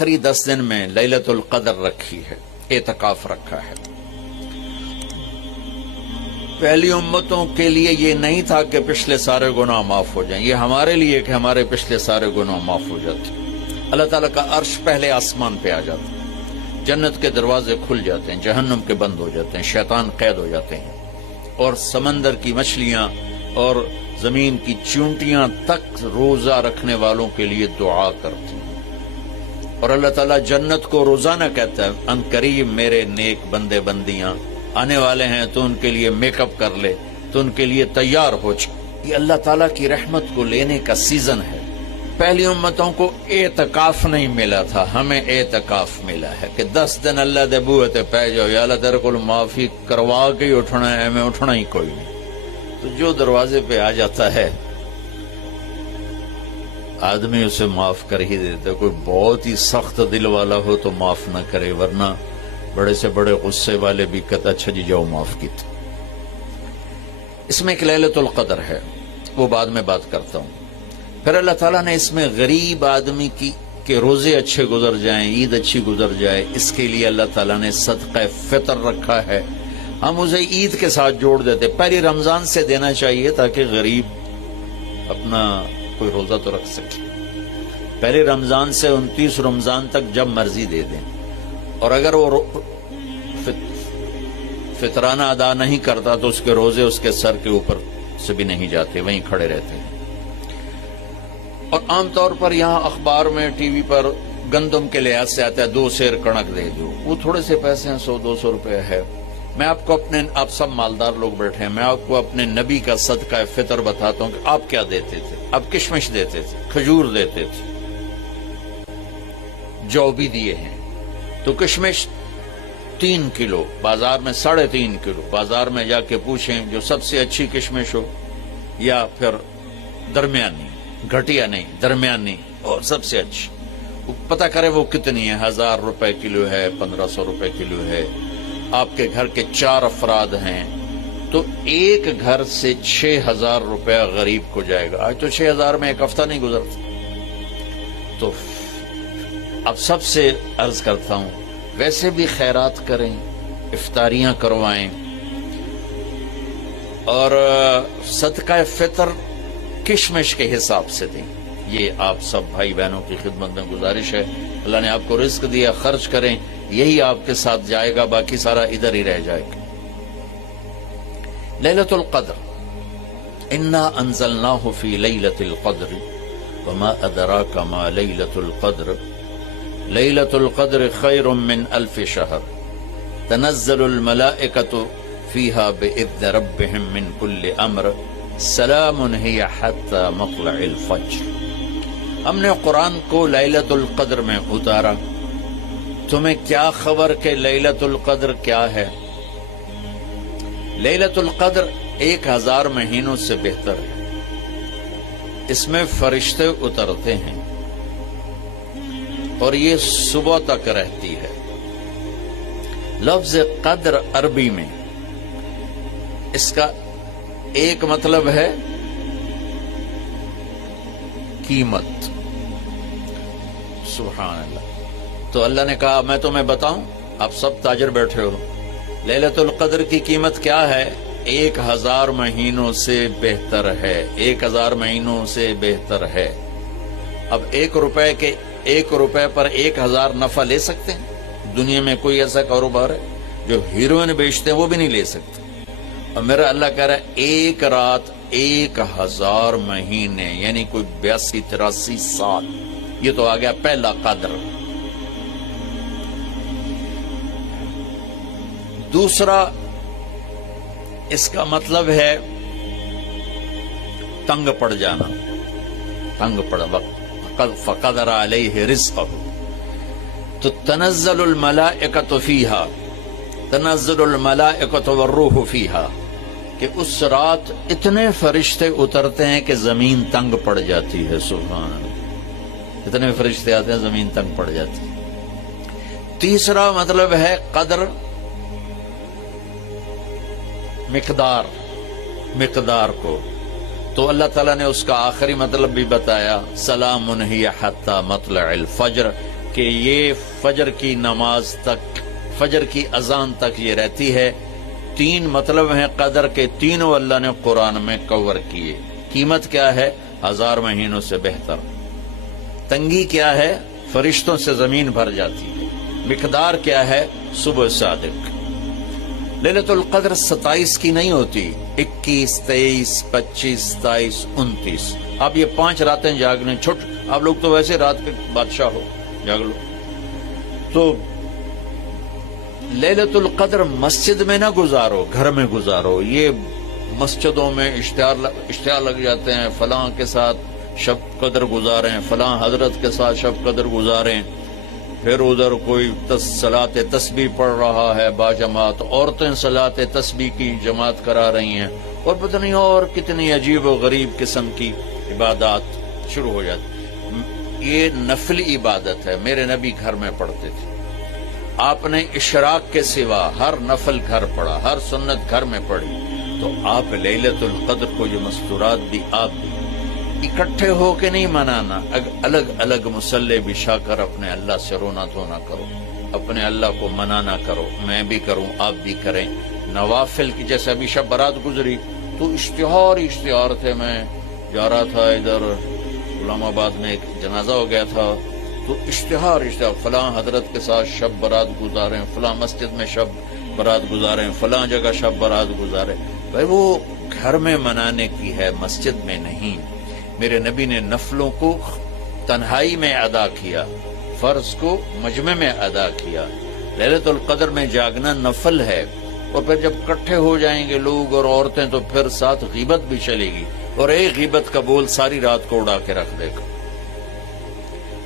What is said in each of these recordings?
آخری 10 دن میں لیلۃ القدر رکھی ہے، اعتکاف رکھا ہے۔ پہلی امتوں کے لیے یہ نہیں تھا کہ پچھلے سارے گناہ معاف ہو جائیں، یہ ہمارے لیے کہ ہمارے پچھلے سارے گناہ معاف ہو جاتے۔ اللہ تعالیٰ کا عرش پہلے آسمان پہ آ جاتا ہے، جنت کے دروازے کھل جاتے ہیں، جہنم کے بند ہو جاتے ہیں، شیطان قید ہو جاتے ہیں، اور سمندر کی مچھلیاں اور زمین کی چونٹیاں تک روزہ رکھنے والوں کے لیے دعا کرتی ہیں۔ اور اللہ تعالیٰ جنت کو روزانہ کہتا ہے ان قریب میرے نیک بندے بندیاں آنے والے ہیں، تو ان کے لیے میک اپ کر لے، تو ان کے لیے تیار ہو جائے۔ یہ اللہ تعالیٰ کی رحمت کو لینے کا سیزن ہے۔ پہلی امتوں کو اعتکاف نہیں ملا تھا، ہمیں اعتکاف ملا ہے کہ 10 دن اللہ دے بوئے تے پہ جاؤ، یا اللہ تیرے کو معافی کروا کے ہی اٹھنا ہے، میں اٹھنا ہی کوئی نہیں۔ تو جو دروازے پہ آ جاتا ہے آدمی اسے معاف کر ہی دیتا ہے۔ کوئی بہت ہی سخت دل والا ہو تو معاف نہ کرے، ورنہ بڑے سے بڑے غصے والے بھی کہتا اچھا جی جاؤ معاف کیتا۔ اس میں ایک لیلۃ القدر ہے، وہ بعد میں بات کرتا ہوں۔ پھر اللہ تعالیٰ نے اس میں غریب آدمی کی کہ روزے اچھے گزر جائیں، عید اچھی گزر جائے، اس کے لیے اللہ تعالیٰ نے صدقہ فطر رکھا ہے۔ ہم اسے عید کے ساتھ جوڑ دیتے، پہلی رمضان سے دینا چاہیے تاکہ غریب اپنا کوئی روزہ تو رکھ سکے۔ پہلی رمضان سے 29 رمضان تک جب مرضی دے دیں، اور اگر وہ فطرانہ ادا نہیں کرتا تو اس کے روزے اس کے سر کے اوپر سے بھی نہیں جاتے، وہیں کھڑے رہتے ہیں۔ اور عام طور پر یہاں اخبار میں ٹی وی پر گندم کے لحاظ سے آتا ہے 2 سیر کڑک دے دو، وہ تھوڑے سے پیسے ہیں، 100-200 روپے ہے۔ میں آپ کو آپ سب مالدار لوگ بیٹھے ہیں، میں آپ کو اپنے نبی کا صدقہ فطر بتاتا ہوں کہ آپ کیا دیتے تھے۔ آپ کشمش دیتے تھے، کھجور دیتے تھے، جو بھی دیے ہیں۔ تو کشمش 3 کلو، بازار میں 3.5 کلو، بازار میں جا کے پوچھیں جو سب سے اچھی کشمش ہو یا پھر درمیانی، گھٹیا نہیں درمیانی اور سب سے اچھی، پتہ کرے وہ کتنی ہے، 1000 روپے کلو ہے، 1500 روپے کلو ہے۔ آپ کے گھر کے 4 افراد ہیں تو ایک گھر سے 6000 روپے غریب کو جائے گا۔ آج تو 6000 میں ایک ہفتہ نہیں گزرتا۔ تو اب سب سے عرض کرتا ہوں ویسے بھی خیرات کریں، افطاریاں کروائیں، اور صدقہ فطر کشمش کے حساب سے دیں۔ یہ آپ سب بھائی بہنوں کی خدمت میں گزارش ہے۔ اللہ نے آپ کو رزق دیا، خرچ کریں، یہی آپ کے ساتھ جائے گا، باقی سارا ادھر ہی رہ جائے گا۔ لیلۃ القدر، انا انزلناہ فی لیلۃ القدر وما ادراک ما لیلۃ القدر لیلۃ القدر خیر من 1000 شہر تنزل الملائکۃ فیہا باذن ربہم من کل امر سلام ہی حتی مطلع الفجر۔ ہم نے قرآن کو لیلۃ القدر میں اتارا۔ تمہیں کیا خبر کہ لیلۃ القدر کیا ہے؟ لیلۃ القدر 1000 مہینوں سے بہتر ہے۔ اس میں فرشتے اترتے ہیں اور یہ صبح تک رہتی ہے۔ لفظ قدر عربی میں اس کا ایک مطلب ہے قیمت۔ سبحان اللہ۔ تو اللہ نے کہا میں تمہیں بتاؤں، آپ سب تاجر بیٹھے ہو، لیلۃ القدر کی قیمت کیا ہے؟ 1000 مہینوں سے بہتر ہے، 1000 مہینوں سے بہتر ہے۔ اب 1 روپے پر 1000 نفع لے سکتے ہیں؟ دنیا میں کوئی ایسا کاروبار ہے؟ جو ہیروئن بیچتے ہیں وہ بھی نہیں لے سکتے۔ اور میرا اللہ کہہ رہا ہے 1 رات 1000 مہینے، یعنی کوئی 82-83 سال۔ یہ تو آ گیا پہلا قدر۔ دوسرا اس کا مطلب ہے تنگ پڑ جانا، تنگ پڑ وقت فقدر علیہ رزقہ۔ تو تنزل الملائکۃ فیہا، تنزل الملائکۃ والروح فیہا، کہ اس رات اتنے فرشتے اترتے ہیں کہ زمین تنگ پڑ جاتی ہے۔ سبحان اللہ، اتنے فرشتے آتے ہیں زمین تنگ پڑ جاتی ہے۔ تیسرا مطلب ہے قدر، مقدار کو، تو اللہ تعالیٰ نے اس کا آخری مطلب بھی بتایا، سلام ہی حتی مطلع الفجر، کہ یہ فجر کی نماز تک، فجر کی اذان تک یہ رہتی ہے۔ 3 مطلب ہیں قدر کے، تینوں اللہ نے قرآن میں کور کیے۔ قیمت کیا ہے؟ 1000 مہینوں سے بہتر۔ تنگی کیا ہے؟ فرشتوں سے زمین بھر جاتی ہے۔ مقدار کیا ہے؟ صبح صادق۔ لیلۃ القدر 27 کی نہیں ہوتی، 21، 23، 25، 27، 29۔ اب یہ 5 راتیں جاگنے چھٹ، آپ لوگ تو ویسے رات کے بادشاہ ہو، جاگ لو۔ تو لیلۃ القدر مسجد میں نہ گزارو، گھر میں گزارو۔ یہ مسجدوں میں اشتہار لگ جاتے ہیں، فلاں کے ساتھ شب قدر گزاریں، فلاں حضرت کے ساتھ شب قدر گزاریں، پھر ادھر کوئی صلاۃ تسبیح پڑھ رہا ہے باجماعت، عورتیں صلاۃ تسبیح کی جماعت کرا رہی ہیں، اور پتہ نہیں اور کتنی عجیب و غریب قسم کی عبادات شروع ہو جاتی۔ یہ نفلی عبادت ہے، میرے نبی گھر میں پڑھتے تھے۔ آپ نے اشراق کے سوا ہر نفل گھر پڑھا، ہر سنت گھر میں پڑھی۔ تو آپ لیلۃ القدر کو یہ مستورات بھی آپ بھی اکٹھے ہو کے نہیں منانا، الگ الگ مصلی بچھا کر اپنے اللہ سے رونا دھونا کرو، اپنے اللہ کو منانا کرو، میں بھی کروں، آپ بھی کریں۔ نوافل کی جیسے ابھی شب برات گزری تو اشتہار تھے، میں جا رہا تھا ادھر غلام آباد میں ایک جنازہ ہو گیا تھا، تو اشتہار فلاں حضرت کے ساتھ شب برات گزاریں، فلاں مسجد میں شب برات گزاریں، فلاں جگہ شب برات گزاریں۔ بھائی وہ گھر میں منانے کی ہے، مسجد میں نہیں۔ میرے نبی نے نفلوں کو تنہائی میں ادا کیا، فرض کو مجمع میں ادا کیا۔ لیلۃ القدر میں جاگنا نفل ہے، اور پھر جب کٹھے ہو جائیں گے لوگ اور عورتیں تو پھر ساتھ غیبت بھی چلے گی، اور ایک غیبت کا بول ساری رات کو اڑا کے رکھ دے گا۔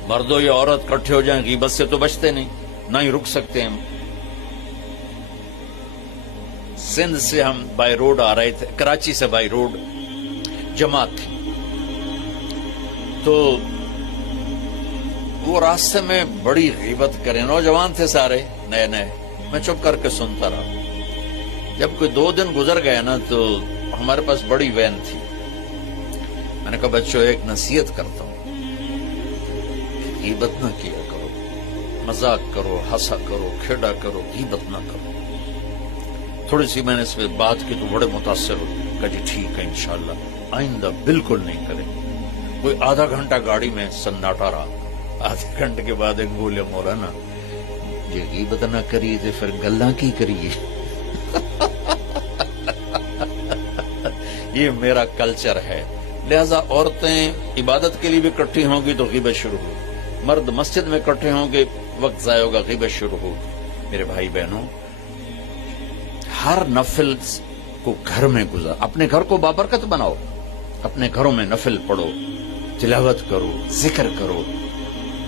مردوں یا عورت کٹھے ہو جائیں غیبت سے تو بچتے نہیں، نہ ہی رک سکتے ہیں۔ سندھ سے ہم بائی روڈ آ رہے تھے، کراچی سے بائی روڈ جماعت تھی، تو وہ راستے میں بڑی غیبت کرے، نوجوان تھے سارے نئے نئے، میں چپ کر کے سنتا رہا۔ جب کوئی 2 دن گزر گئے نا تو ہمارے پاس بڑی وین تھی، میں نے کہا بچوں ایک نصیحت کرتا ہوں، غیبت نہ کیا کرو، مذاق کرو، ہنسا کرو، کھیڑا کرو، غیبت نہ کرو۔ تھوڑی سی میں نے اس پہ بات کی تو بڑے متاثر ہوئے، کہا جی ٹھیک ہے انشاءاللہ آئندہ بالکل نہیں کریں۔ کوئی آدھا گھنٹہ گاڑی میں سناٹا رہا، آدھے گھنٹے کے بعد ایک بولے مولانا یہ غیبت نہ کریے تو پھر گلاں کی کریے۔ یہ میرا کلچر ہے، لہذا عورتیں عبادت کے لیے بھی اکٹھی ہوں گی تو غیبت شروع ہوگی، مرد مسجد میں اکٹھے ہوں گے وقت ضائع ہوگا، غیبت شروع ہوگی۔ میرے بھائی بہنوں، ہر نفل کو گھر میں گزار، اپنے گھر کو بابرکت بناؤ، اپنے گھروں میں نفل پڑھو، تلاوت کرو، ذکر کرو۔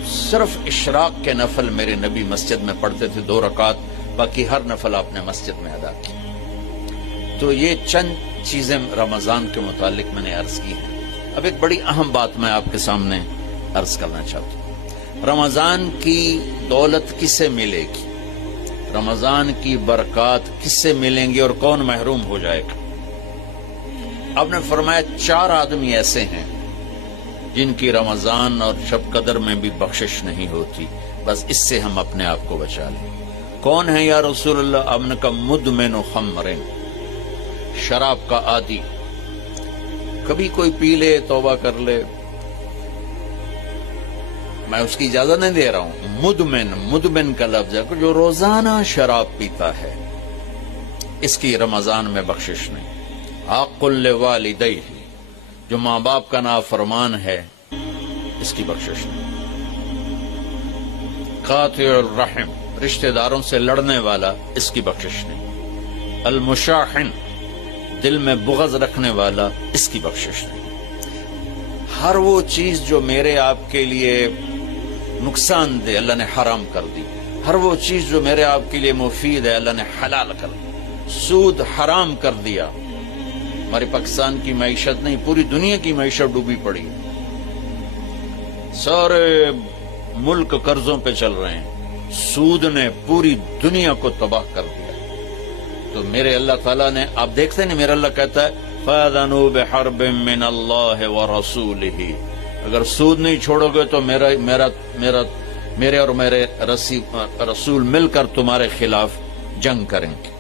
صرف اشراق کے نفل میرے نبی مسجد میں پڑھتے تھے 2 رکعت، باقی ہر نفل آپ نے مسجد میں ادا کی۔ تو یہ چند چیزیں رمضان کے متعلق میں نے عرض کی ہیں۔ اب ایک بڑی اہم بات میں آپ کے سامنے عرض کرنا چاہتا ہوں، رمضان کی دولت کس سے ملے گی، رمضان کی برکات کس سے ملیں گی اور کون محروم ہو جائے گا؟ آپ نے فرمایا 4 آدمی ایسے ہیں جن کی رمضان اور شب قدر میں بھی بخشش نہیں ہوتی، بس اس سے ہم اپنے آپ کو بچا لیں۔ کون ہے یا رسول اللہ؟ آپ نے کہا مدمن خمرن، شراب کا عادی، کبھی کوئی پی لے توبہ کر لے، میں اس کی اجازت نہیں دے رہا ہوں، مدمن کا لفظ ہے جو روزانہ شراب پیتا ہے، اس کی رمضان میں بخشش نہیں۔ حق لوالدیہ، جو ماں باپ کا نافرمان ہے، اس کی بخشش نہیں۔ قاطع الرحم، رشتہ داروں سے لڑنے والا، اس کی بخشش نہیں۔ المشاحن، دل میں بغض رکھنے والا، اس کی بخشش نہیں۔ ہر وہ چیز جو میرے آپ کے لیے نقصان دے اللہ نے حرام کر دی، ہر وہ چیز جو میرے آپ کے لیے مفید ہے اللہ نے حلال کر دی۔ سود حرام کر دیا، ہماری پاکستان کی معیشت نہیں پوری دنیا کی معیشت ڈوبی پڑی، سارے ملک قرضوں پہ چل رہے ہیں، سود نے پوری دنیا کو تباہ کر دیا۔ تو میرے اللہ تعالیٰ نے، آپ دیکھتے ہیں میرا اللہ کہتا ہے فَأَذَنُوا بِحَرْبٍ مِّنَ اللَّهِ وَرَسُولِهِ، اگر سود نہیں چھوڑو گے تو میرے اور میرے رسول مل کر تمہارے خلاف جنگ کریں گے.